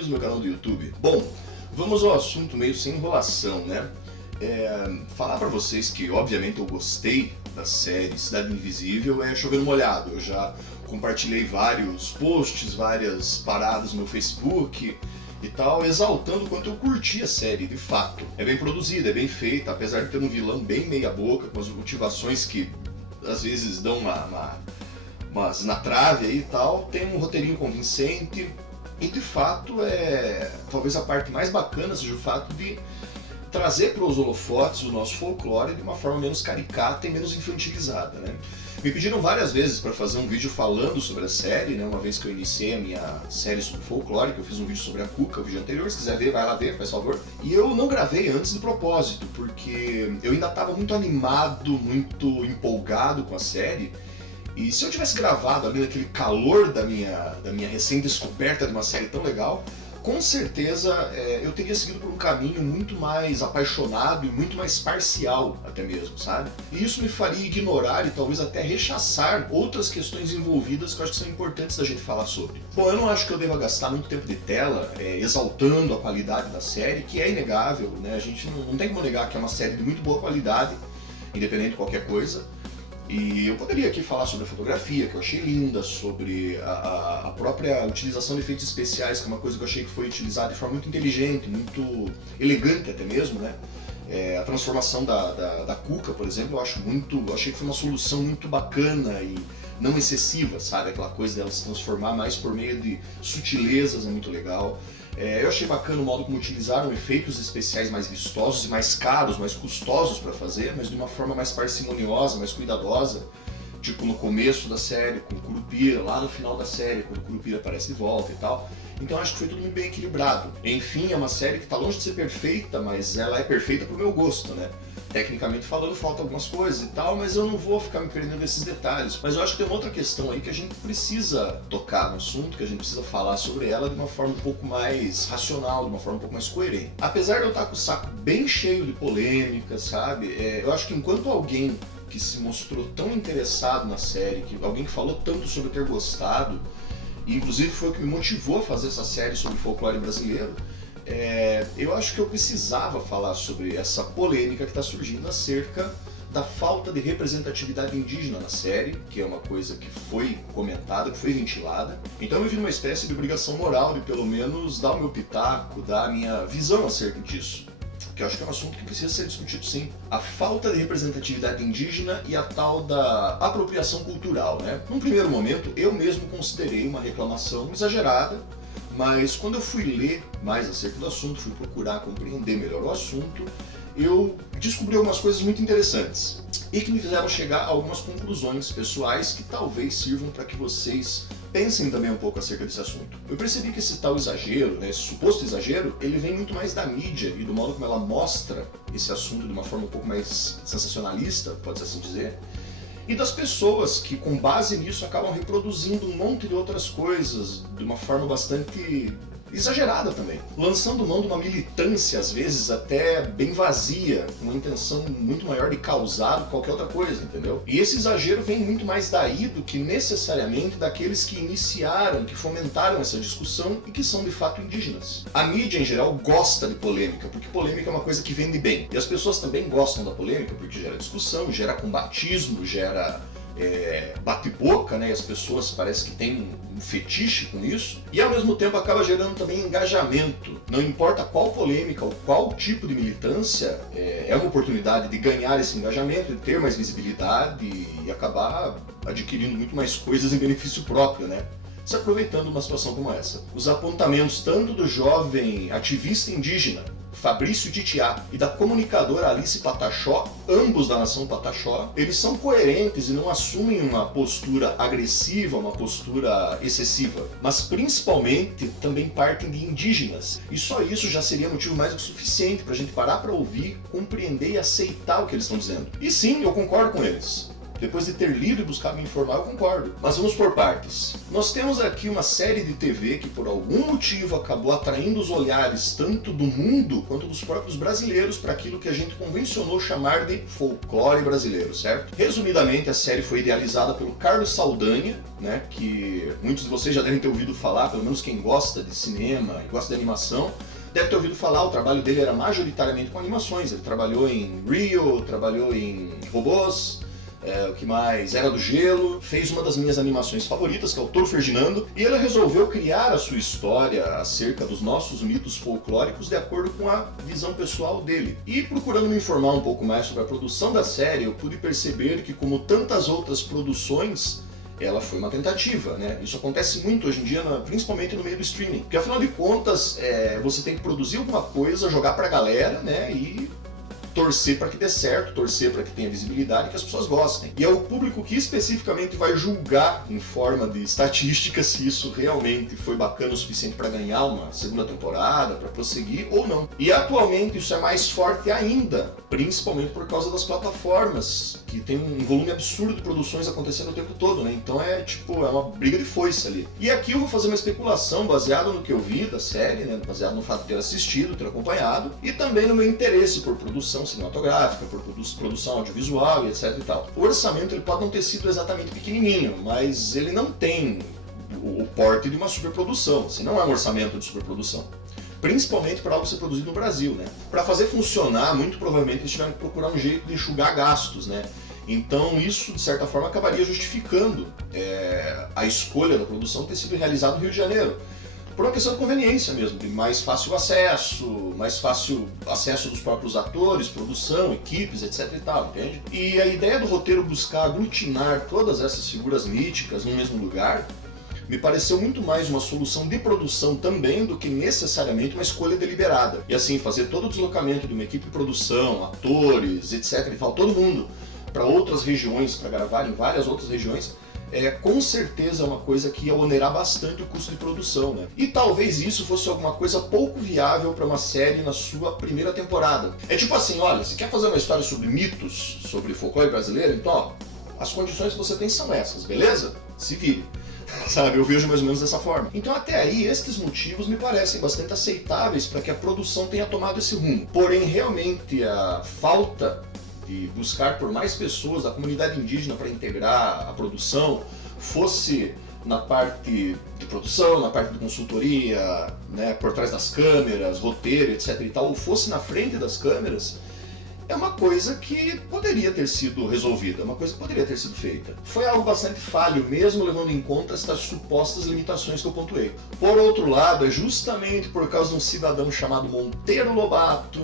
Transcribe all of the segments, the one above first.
amigos do meu canal do YouTube. Bom, vamos ao assunto meio sem enrolação, né? Falar pra vocês que, obviamente, eu gostei da série Cidade Invisível é chover no molhado. Eu já compartilhei vários posts, várias paradas no meu Facebook e tal, exaltando o quanto eu curti a série, de fato. É bem produzida, é bem feita, apesar de ter um vilão bem meia boca, com as motivações que às vezes dão mas na trave aí e tal, tem um roteirinho convincente e de fato talvez a parte mais bacana seja o fato de trazer para os holofotes o nosso folclore de uma forma menos caricata e menos infantilizada, né? Me pediram várias vezes para fazer um vídeo falando sobre a série, né? Uma vez que eu iniciei a minha série sobre folclore, que eu fiz um vídeo sobre a Cuca, o vídeo anterior, se quiser ver, vai lá ver, faz favor. E eu não gravei antes de propósito, porque eu ainda estava muito animado, muito empolgado com a série. E se eu tivesse gravado ali naquele calor da minha recém-descoberta de uma série tão legal, com certeza eu teria seguido por um caminho muito mais apaixonado e muito mais parcial até mesmo, sabe? E isso me faria ignorar e talvez até rechaçar outras questões envolvidas que eu acho que são importantes da gente falar sobre. Bom, eu não acho que eu deva gastar muito tempo de tela exaltando a qualidade da série, que é inegável, né? A gente não tem como negar que é uma série de muito boa qualidade, independente de qualquer coisa. E eu poderia aqui falar sobre a fotografia, que eu achei linda, sobre a própria utilização de efeitos especiais, que é uma coisa que eu achei que foi utilizada de forma muito inteligente, muito elegante até mesmo, né? A transformação da Cuca, por exemplo, eu achei que foi uma solução muito bacana e não excessiva, sabe? Aquela coisa dela se transformar mais por meio de sutilezas é muito legal. Eu achei bacana o modo como utilizaram efeitos especiais mais vistosos e mais caros, mais custosos para fazer, mas de uma forma mais parcimoniosa, mais cuidadosa. Tipo no começo da série, com o Curupira, lá no final da série, quando o Curupira aparece de volta e tal. Então acho que foi tudo muito bem equilibrado. Enfim, é uma série que está longe de ser perfeita, mas ela é perfeita pro meu gosto, né? Tecnicamente falando, falta algumas coisas e tal, mas eu não vou ficar me perdendo nesses detalhes. Mas eu acho que tem uma outra questão aí que a gente precisa tocar no assunto, que a gente precisa falar sobre ela de uma forma um pouco mais racional, de uma forma um pouco mais coerente. Apesar de eu estar com o saco bem cheio de polêmicas, sabe? Eu acho que enquanto alguém que se mostrou tão interessado na série, alguém que falou tanto sobre ter gostado, e inclusive foi o que me motivou a fazer essa série sobre folclore brasileiro, eu acho que eu precisava falar sobre essa polêmica que está surgindo acerca da falta de representatividade indígena na série, que é uma coisa que foi comentada, que foi ventilada. Então eu vi uma espécie de obrigação moral de pelo menos dar o meu pitaco, dar a minha visão acerca disso, que eu acho que é um assunto que precisa ser discutido sim. A falta de representatividade indígena e a tal da apropriação cultural, né? Num primeiro momento, eu mesmo considerei uma reclamação exagerada, mas quando eu fui ler mais acerca do assunto, fui procurar compreender melhor o assunto, eu descobri algumas coisas muito interessantes e que me fizeram chegar a algumas conclusões pessoais que talvez sirvam para que vocês pensem também um pouco acerca desse assunto. Eu percebi que esse tal exagero, né, esse suposto exagero, ele vem muito mais da mídia e do modo como ela mostra esse assunto de uma forma um pouco mais sensacionalista, pode-se assim dizer, e das pessoas que, com base nisso, acabam reproduzindo um monte de outras coisas de uma forma bastante exagerada também, lançando mão de uma militância, às vezes até bem vazia, com uma intenção muito maior de causar do que qualquer outra coisa, entendeu? E esse exagero vem muito mais daí do que necessariamente daqueles que iniciaram, que fomentaram essa discussão e que são de fato indígenas. A mídia em geral gosta de polêmica, porque polêmica é uma coisa que vende bem. E as pessoas também gostam da polêmica porque gera discussão, gera combatismo, gera bate-boca, né? E as pessoas parece que têm um fetiche com isso, e ao mesmo tempo acaba gerando também engajamento. Não importa qual polêmica ou qual tipo de militância, é uma oportunidade de ganhar esse engajamento, de ter mais visibilidade e acabar adquirindo muito mais coisas em benefício próprio, né? Se aproveitando uma situação como essa. Os apontamentos tanto do jovem ativista indígena Fabrício Titiá e da comunicadora Alice Pataxó, ambos da nação Pataxó, eles são coerentes e não assumem uma postura agressiva, uma postura excessiva, mas principalmente também partem de indígenas. E só isso já seria motivo mais do que suficiente para a gente parar para ouvir, compreender e aceitar o que eles estão dizendo. E sim, eu concordo com eles. Depois de ter lido e buscado me informar, eu concordo. Mas vamos por partes. Nós temos aqui uma série de TV que por algum motivo acabou atraindo os olhares tanto do mundo quanto dos próprios brasileiros para aquilo que a gente convencionou chamar de folclore brasileiro, certo? Resumidamente, a série foi idealizada pelo Carlos Saldanha, né, que muitos de vocês já devem ter ouvido falar, pelo menos quem gosta de cinema e gosta de animação, deve ter ouvido falar. O trabalho dele era majoritariamente com animações. Ele trabalhou em Rio, trabalhou em Robôs, o que mais? Era do Gelo, fez uma das minhas animações favoritas, que é o Toro Ferdinando, e ele resolveu criar a sua história acerca dos nossos mitos folclóricos de acordo com a visão pessoal dele. E procurando me informar um pouco mais sobre a produção da série, eu pude perceber que, como tantas outras produções, ela foi uma tentativa, né? Isso acontece muito hoje em dia, principalmente no meio do streaming. Porque afinal de contas, você tem que produzir alguma coisa, jogar pra galera, né? E torcer para que dê certo, torcer para que tenha visibilidade e que as pessoas gostem. E é o público que especificamente vai julgar em forma de estatística se isso realmente foi bacana o suficiente para ganhar uma segunda temporada, para prosseguir ou não. E atualmente isso é mais forte ainda, principalmente por causa das plataformas, que tem um volume absurdo de produções acontecendo o tempo todo, né? Então é uma briga de foice ali. E aqui eu vou fazer uma especulação baseada no que eu vi da série, né? Baseado no fato de ter assistido, ter acompanhado, e também no meu interesse por produção cinematográfica, por produção audiovisual e etc e tal. O orçamento ele pode não ter sido exatamente pequenininho, mas ele não tem o porte de uma superprodução, assim, não é um orçamento de superprodução. Principalmente para algo ser produzido no Brasil, né? Para fazer funcionar, muito provavelmente eles tiveram que procurar um jeito de enxugar gastos, né? Então isso, de certa forma, acabaria justificando a escolha da produção ter sido realizada no Rio de Janeiro. Por uma questão de conveniência mesmo, de mais fácil acesso dos próprios atores, produção, equipes, etc e tal, entende? E a ideia do roteiro buscar aglutinar todas essas figuras míticas num mesmo lugar me pareceu muito mais uma solução de produção também do que necessariamente uma escolha deliberada. E assim, fazer todo o deslocamento de uma equipe de produção, atores, etc e tal, todo mundo, para outras regiões, para gravar em várias outras regiões, com certeza é uma coisa que ia onerar bastante o custo de produção, né? E talvez isso fosse alguma coisa pouco viável para uma série na sua primeira temporada. É tipo assim, olha, você quer fazer uma história sobre mitos, sobre folclore brasileiro? Então, ó, as condições que você tem são essas, beleza? Se vire. Sabe, eu vejo mais ou menos dessa forma. Então até aí, estes motivos me parecem bastante aceitáveis para que a produção tenha tomado esse rumo. Porém, realmente a falta de buscar por mais pessoas da comunidade indígena para integrar a produção, fosse na parte de produção, na parte de consultoria, né, por trás das câmeras, roteiro, etc e tal, ou fosse na frente das câmeras, é uma coisa que poderia ter sido resolvida, uma coisa que poderia ter sido feita. Foi algo bastante falho, mesmo levando em conta estas supostas limitações que eu pontuei. Por outro lado, é justamente por causa de um cidadão chamado Monteiro Lobato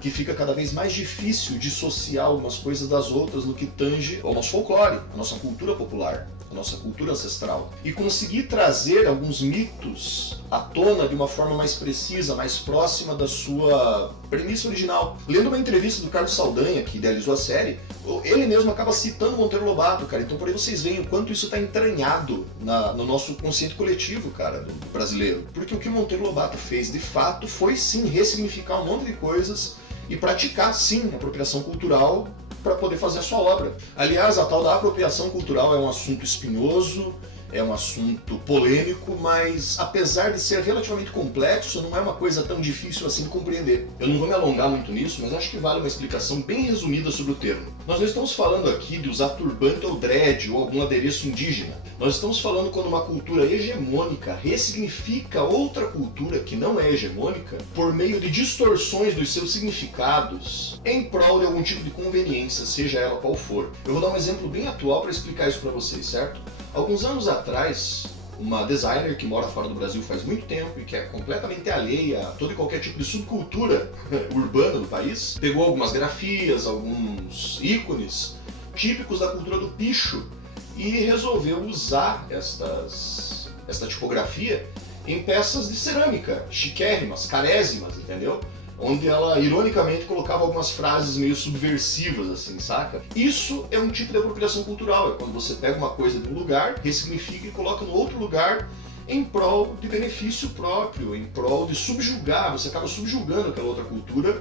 que fica cada vez mais difícil dissociar algumas coisas das outras no que tange ao nosso folclore, a nossa cultura popular, a nossa cultura ancestral. E conseguir trazer alguns mitos à tona de uma forma mais precisa, mais próxima da sua premissa original. Lendo uma entrevista do Carlos Saldanha, que idealizou a série, ele mesmo acaba citando Monteiro Lobato, cara. Então por aí vocês veem o quanto isso está entranhado no nosso consciente coletivo, cara, do brasileiro. Porque o que o Monteiro Lobato fez, de fato, foi sim ressignificar um monte de coisas e praticar, sim, a apropriação cultural para poder fazer a sua obra. Aliás, a tal da apropriação cultural é um assunto espinhoso, é um assunto polêmico, mas apesar de ser relativamente complexo, não é uma coisa tão difícil assim de compreender. Eu não vou me alongar muito nisso, mas acho que vale uma explicação bem resumida sobre o termo. Nós não estamos falando aqui de usar turbante ou dread ou algum adereço indígena. Nós estamos falando quando uma cultura hegemônica ressignifica outra cultura que não é hegemônica por meio de distorções dos seus significados em prol de algum tipo de conveniência, seja ela qual for. Eu vou dar um exemplo bem atual para explicar isso para vocês, certo? Alguns anos atrás, uma designer que mora fora do Brasil faz muito tempo e que é completamente alheia a todo e qualquer tipo de subcultura urbana do país, pegou algumas grafias, alguns ícones típicos da cultura do picho e resolveu usar esta tipografia em peças de cerâmica, chiquérrimas, carésimas, entendeu? Onde ela, ironicamente, colocava algumas frases meio subversivas, assim, saca? Isso é um tipo de apropriação cultural, é quando você pega uma coisa de um lugar, ressignifica e coloca no outro lugar em prol de benefício próprio, em prol de subjugar, você acaba subjugando aquela outra cultura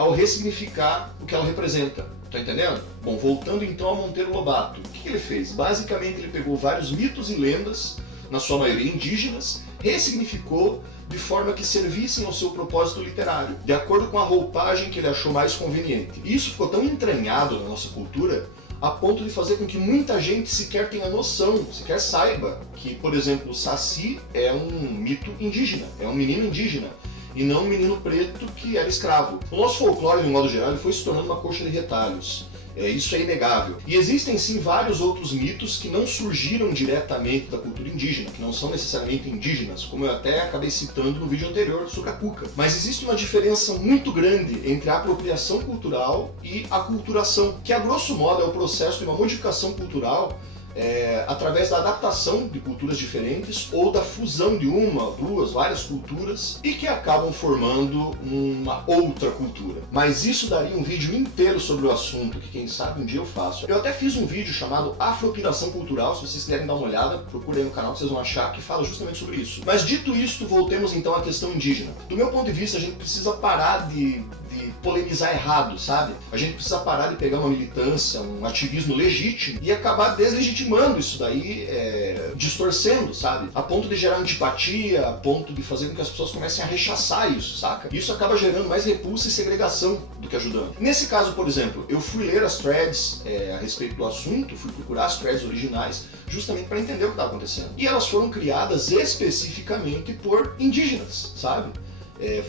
ao ressignificar o que ela representa. Tá entendendo? Bom, voltando então ao Monteiro Lobato, o que ele fez? Basicamente ele pegou vários mitos e lendas, na sua maioria indígenas, ressignificou de forma que servissem ao seu propósito literário, de acordo com a roupagem que ele achou mais conveniente. E isso ficou tão entranhado na nossa cultura, a ponto de fazer com que muita gente sequer tenha noção, sequer saiba que, por exemplo, o Saci é um mito indígena, é um menino indígena, e não um menino preto que era escravo. O nosso folclore, de um modo geral, ele foi se tornando uma coxa de retalhos. Isso é inegável. E existem sim vários outros mitos que não surgiram diretamente da cultura indígena, que não são necessariamente indígenas, como eu até acabei citando no vídeo anterior sobre a cuca. Mas existe uma diferença muito grande entre a apropriação cultural e a aculturação, que a grosso modo é o processo de uma modificação cultural através da adaptação de culturas diferentes ou da fusão de uma, duas, várias culturas e que acabam formando uma outra cultura. Mas isso daria um vídeo inteiro sobre o assunto, que quem sabe um dia eu faço. Eu até fiz um vídeo chamado Afropiração Cultural, se vocês quiserem dar uma olhada, procurem no canal que vocês vão achar, que fala justamente sobre isso. Mas dito isto, voltemos então à questão indígena. Do meu ponto de vista, a gente precisa parar de polemizar errado, sabe? A gente precisa parar de pegar uma militância, um ativismo legítimo e acabar deslegitimando isso daí, distorcendo, sabe? A ponto de gerar antipatia, a ponto de fazer com que as pessoas comecem a rechaçar isso, saca? Isso acaba gerando mais repulsa e segregação do que ajudando. Nesse caso, por exemplo, eu fui ler as threads a respeito do assunto, fui procurar as threads originais justamente para entender o que estava acontecendo. E elas foram criadas especificamente por indígenas, sabe?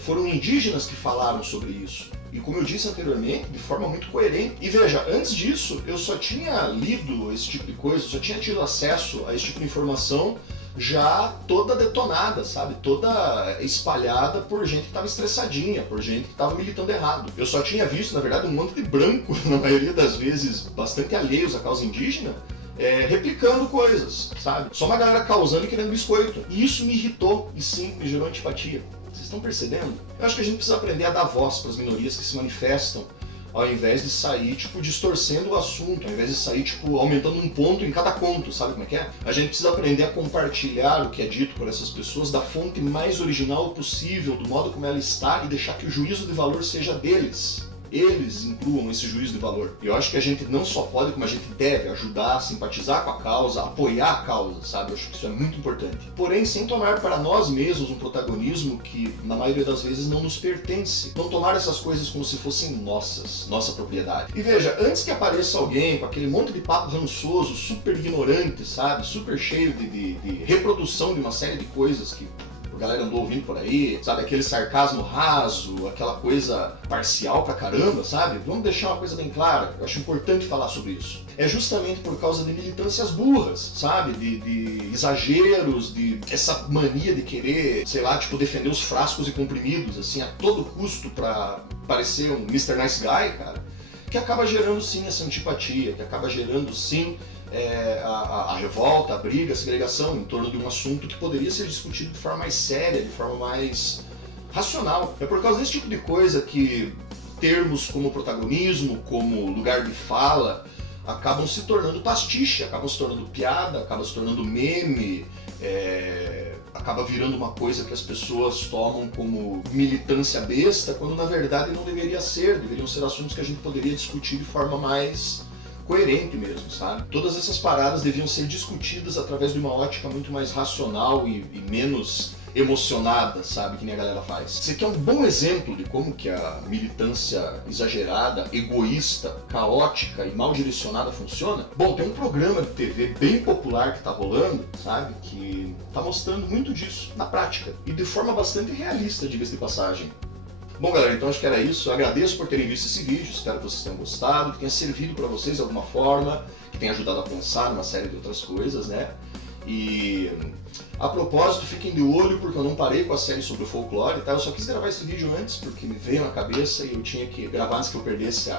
Foram indígenas que falaram sobre isso. E como eu disse anteriormente, de forma muito coerente. E veja, antes disso, eu só tinha lido esse tipo de coisa, só tinha tido acesso a esse tipo de informação já toda detonada, sabe? Toda espalhada por gente que estava estressadinha, por gente que estava militando errado. Eu só tinha visto, na verdade, um monte de branco, na maioria das vezes bastante alheios à causa indígena, replicando coisas, sabe? Só uma galera causando e querendo biscoito. E isso me irritou e sim, me gerou antipatia. Vocês estão percebendo? Eu acho que a gente precisa aprender a dar voz para as minorias que se manifestam, ao invés de sair, distorcendo o assunto, ao invés de sair, aumentando um ponto em cada conto, sabe como é que é? A gente precisa aprender a compartilhar o que é dito por essas pessoas da fonte mais original possível, do modo como ela está, e deixar que o juízo de valor seja deles. Eles incluam esse juízo de valor. E eu acho que a gente não só pode, como a gente deve ajudar, simpatizar com a causa, apoiar a causa, sabe? Eu acho que isso é muito importante. Porém, sem tomar para nós mesmos um protagonismo que, na maioria das vezes, não nos pertence. Não tomar essas coisas como se fossem nossa propriedade. E veja, antes que apareça alguém com aquele monte de papo rançoso, super ignorante, sabe? Super cheio de reprodução de uma série de coisas que a galera andou ouvindo por aí, sabe? Aquele sarcasmo raso, aquela coisa parcial pra caramba, sabe? Vamos deixar uma coisa bem clara, eu acho importante falar sobre isso. É justamente por causa de militâncias burras, sabe? De exageros, de essa mania de querer, sei lá, defender os frascos e comprimidos, assim, a todo custo pra parecer um Mr. Nice Guy, cara, que acaba gerando sim essa antipatia, que acaba gerando sim a revolta, a briga, a segregação em torno de um assunto que poderia ser discutido de forma mais séria, de forma mais racional. É por causa desse tipo de coisa que termos como protagonismo, como lugar de fala, acabam se tornando pastiche, acabam se tornando piada, acabam se tornando meme, acaba virando uma coisa que as pessoas tomam como militância besta, quando na verdade não deveria ser, deveriam ser assuntos que a gente poderia discutir de forma mais coerente mesmo, sabe? Todas essas paradas deviam ser discutidas através de uma ótica muito mais racional e menos emocionada, sabe? Que nem a galera faz. Esse aqui é um bom exemplo de como que a militância exagerada, egoísta, caótica e mal direcionada funciona. Bom, tem um programa de TV bem popular que tá rolando, sabe? Que tá mostrando muito disso na prática e de forma bastante realista, diga-se de passagem. Bom, galera, então acho que era isso. Eu agradeço por terem visto esse vídeo, espero que vocês tenham gostado, que tenha servido para vocês de alguma forma, que tenha ajudado a pensar numa série de outras coisas, né? E a propósito, fiquem de olho porque eu não parei com a série sobre o folclore, tá? Eu só quis gravar esse vídeo antes porque me veio na cabeça e eu tinha que gravar antes que eu perdesse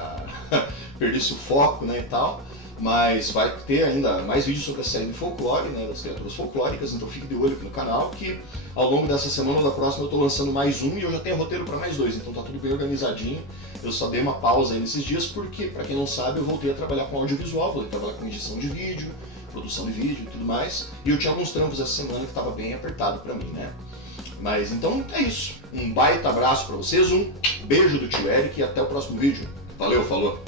o foco, né, e tal. Mas vai ter ainda mais vídeos sobre a série de folclore, né, das criaturas folclóricas, então fique de olho aqui no canal que ao longo dessa semana ou da próxima eu estou lançando mais um e eu já tenho roteiro para mais dois, então tá tudo bem organizadinho. Eu só dei uma pausa aí nesses dias porque, para quem não sabe, eu voltei a trabalhar com audiovisual, voltei a trabalhar com edição de vídeo, produção de vídeo e tudo mais, e eu tinha alguns trampos essa semana que estava bem apertado para mim, né. Mas então é isso. Um baita abraço pra vocês, um beijo do tio Eric e até o próximo vídeo. Valeu, falou!